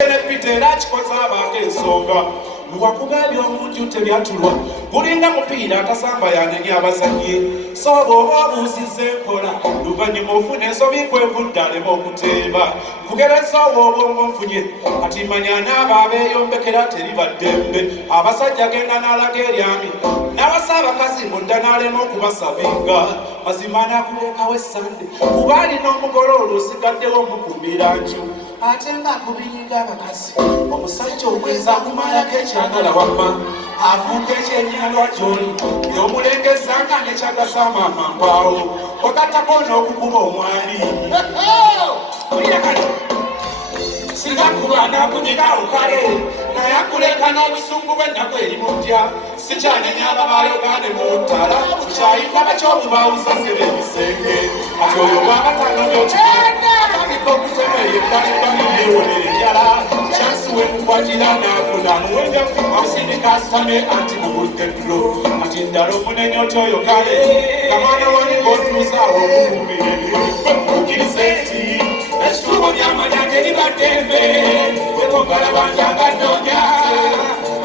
Era kikoze abantu ensonga lwakugambye omuntu tebyatulwa gulinga mupiira atasamba yanenya abazannyi sooba oba obuusiza enkola luvannyuma ofuna ensobi kwevudde alema okuteeba kugereza obwongo nfunye kati manya n'abo abeeyombekera teriba ddembe abasajja genda n'alaga eryami n'abasa abakazi munda n'alema okubasavinga mazima n'akulekawo essande kuba alina omugole olwo osigaddewo mukumbira nju ate ng'akubiyiga abakazi omusajja omwezi akumalako ekyagala wamma afuuka ekyenyalwa gy'oli y'omulengeza nga nekyagasa maama mpaawo okattako n'okukuba omwali singa kulwana kunyigawo kale naye akuleka n'obusungu bw'ennaku eri mutya sikyanenya ababayogane mu ttala kyayitaba ky'obubawuzasira ebisenge ati oyo bwabatanga byokitandika okutema eyebbalibbali yeewonera enjala kyansi wekukwatira n'afuna muwenya amusindika asitame anti mubudde ddulo ati ddala omunenya otya oyo kale kamwana wani ng'otuusaawo okukumbira ebyo okiriza enti ekituubo byamanya teribaddembe wekongala banjanga nnoonya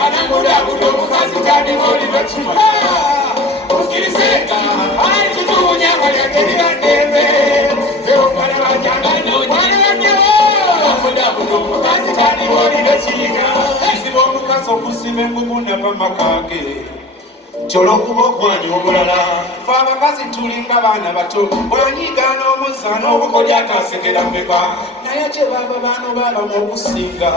anamudaabuda omukazi tandiba oliba kima okirizenga ekituubo byamanya teribaddembe wekongala banjanga nnoonya anamudaabuda omukazi tandiba oliba kina eziba omukazi okusiba engugu nava makage kyolwokuba okwanya obulala fe abakazi tulinga baana bato bwanyigaana omuzaana obukodya atasekera mmeka naye kye baba baano baabamu okusinga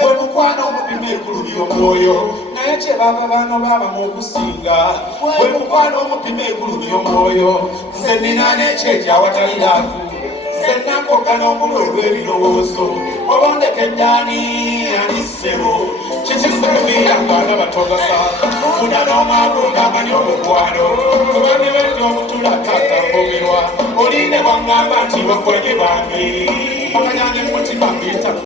bwe mukwana omupima ekulu by'omwoyo naye kye baba baano baabamu okusinga bwe mukwana omupima ekulu by'omwoyo nze nina n'ekyekyo awataliraaku nze nakoka n'omulwe lw'ebirowoozo obondekeddaani anissebo kikisebiyangana batogasa funa n'omwabunga amanyi omukwano kubanga benti omutula taata mbogerwa olinde bwangamba nti bakwanye bange bamanyanye mutima mbita